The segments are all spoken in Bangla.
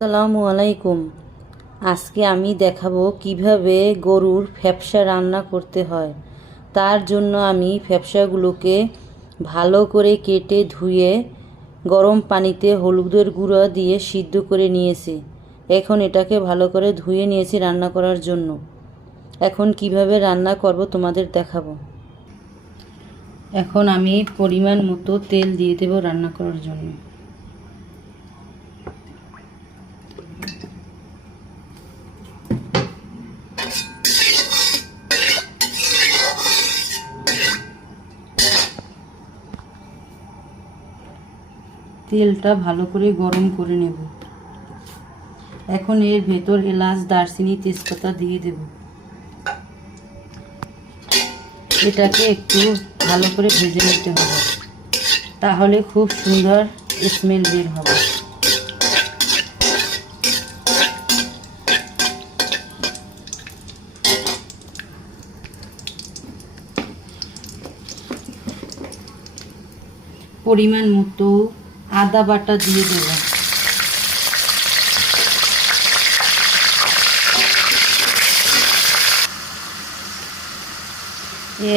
আসসালামু আলাইকুম আজকে আমি দেখাবো কীভাবে গরুর ফ্যাপসা রান্না করতে হয়। তার জন্য আমি ফ্যাপসাগুলোকে ভালো করে কেটে ধুয়ে গরম পানিতে হলুদের গুঁড়ো দিয়ে সিদ্ধ করে নিয়েছি। এখন এটাকে ভালো করে ধুয়ে নিয়েছি রান্না করার জন্য। এখন কীভাবে রান্না করব তোমাদের দেখাবো। এখন আমি পরিমাণ মতো তেল দিয়ে দেবো রান্না করার জন্য। তেলটা ভালো করে গরম করে নেব। এখন এর ভেতর এলাচ, দারচিনি, তেজপাতা দিয়ে দেব। এটাকে একটু ভালো করে ভেজে নিতে হবে। তাহলে খুব সুন্দর স্মেল বের হবে। পরিমাণ মতো আদা বাটা দিয়ে দেব।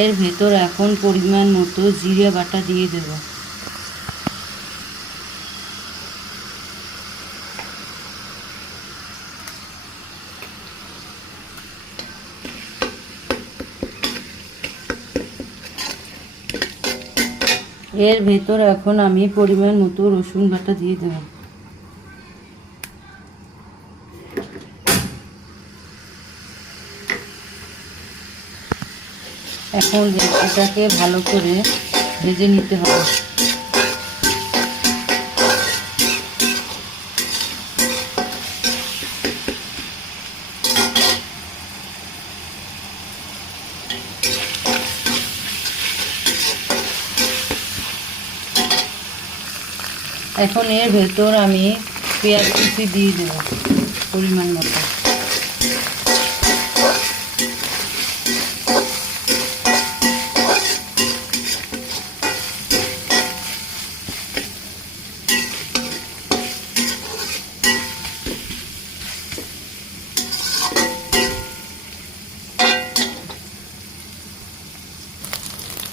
এর ভেতর এখন পরিমাণ মতো জিরে বাটা দিয়ে দেব। এর ভেতর এখন আমি পরিমাণ মতো রসুন বাটা দিয়ে দেব। এখন এটাকে ভালো করে ভেজে নিতে হবে। এখন এর ভেতর আমি পেঁয়াজ কুচি দিয়ে দেবো, পরিমাণ মতো।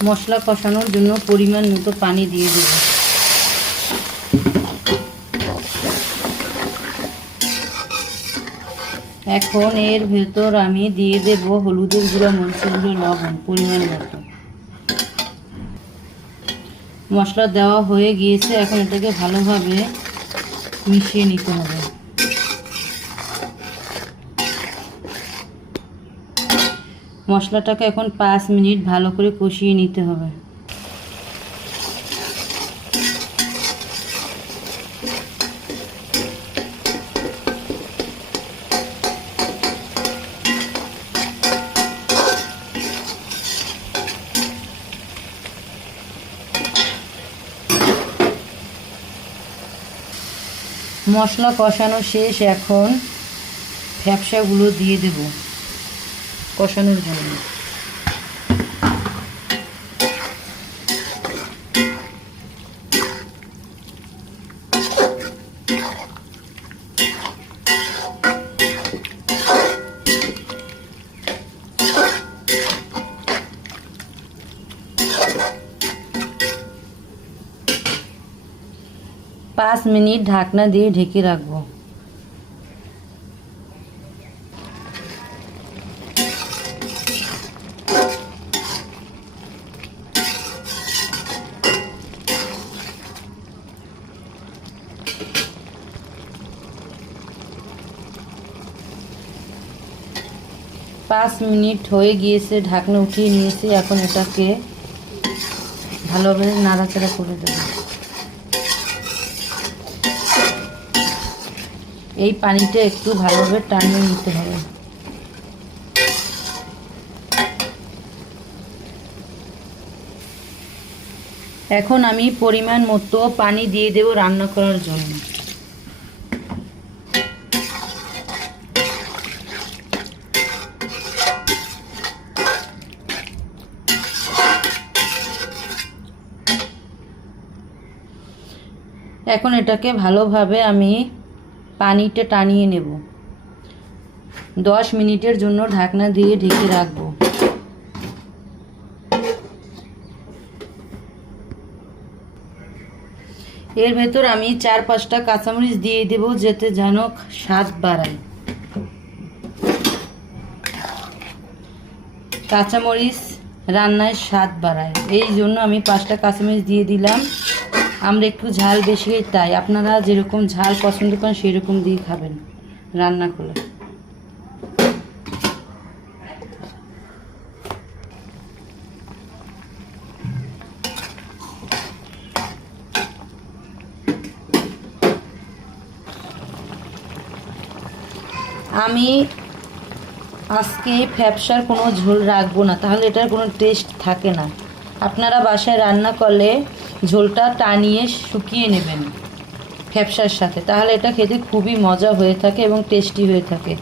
মশলা কষানোর জন্য পরিমাণ মতো পানি দিয়ে দেবো। এখন এর ভেতর আমি দিয়ে দেব হলুদের গুঁড়ো, মরিচের গুঁড়ো, লবণ, পরিমাণ মতো। মশলা দেওয়া হয়ে গিয়েছে, এখন এটাকে ভালোভাবে মিশিয়ে নিতে হবে। মশলাটাকে এখন পাঁচ মিনিট ভালো করে কষিয়ে নিতে হবে। মশলা কষানো শেষ এখন ফ্যাপসাগুলো দিয়ে দেব কষানোর জন্য। পাঁচ মিনিট ঢাকনা দিয়ে ঢেকে রাখব পাঁচ মিনিট হয়ে গিয়েছে ঢাকনা উঠিয়ে নিয়েছি এখন এটাকে ভালোভাবে নাড়াচাড়া করে দেবো এই পানিটা একটু ভালোভাবে টানিয়ে নিতে হবে। এখন আমি পরিমাণ মতো পানি দিয়ে দেব রান্না করার জন্য। এখন এটাকে ভালোভাবে আমি পানিটা টানিয়ে নেব। দশ মিনিটের জন্য ঢাকনা দিয়ে ঢেকে রাখব। এর ভেতর আমি চার পাঁচটা কাঁচামরিচ দিয়ে দেব যাতে যেন স্বাদ বাড়ায়। কাঁচামরিচ রান্নায় স্বাদ বাড়ায়। এই জন্য আমি পাঁচটা কাঁচামরিচ দিয়ে দিলাম। আমরা একটু ঝাল বেশি, তাই আপনারা যেরকম ঝাল পছন্দ করেন সেরকম দিয়ে খাবেন রান্না করে। আমি আজকে ফ্যাপসার কোনো ঝোল রাখব না, তাহলে এটার কোনো টেস্ট থাকে না। আপনারা বাসায় রান্না করলে ঝোলটা টানিয়ে শুকিয়ে নেবেন ফ্যাপসার সাথে। তাহলে এটা খেতে খুবই মজা হয়ে থাকে এবং টেস্টি হয়ে থাকে।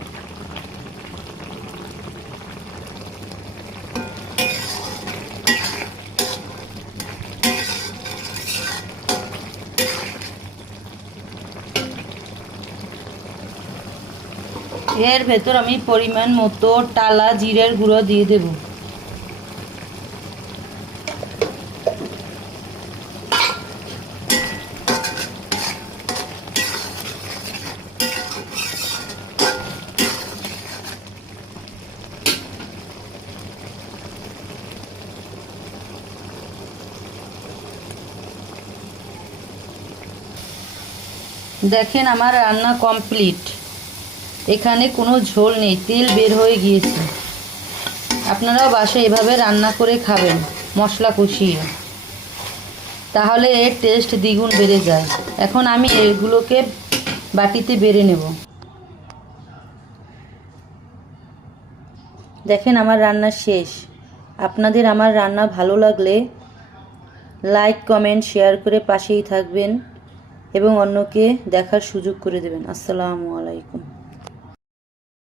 এর ভেতর আমি পরিমাণ মতো টালা, জিরের গুঁড়ো দিয়ে দেব। দেখেন আমার রান্না কমপ্লিট। এখানে কোনো ঝোল নেই, তেল বের হয়ে গিয়েছে। আপনারাও বাসায় এভাবে রান্না করে খাবেন, মশলা কষিয়ে। তাহলে এর টেস্ট দ্বিগুণ বেড়ে যায়। এখন আমি এগুলোকে বাটিতে বেড়ে নেব। দেখেন আমার রান্না শেষ। আপনাদের আমার রান্না ভালো লাগলে লাইক কমেন্ট শেয়ার করে পাশেই থাকবেন। এবং অন্যকে দেখার সুযোগ করে দেবেন। আসসালামু আলাইকুম।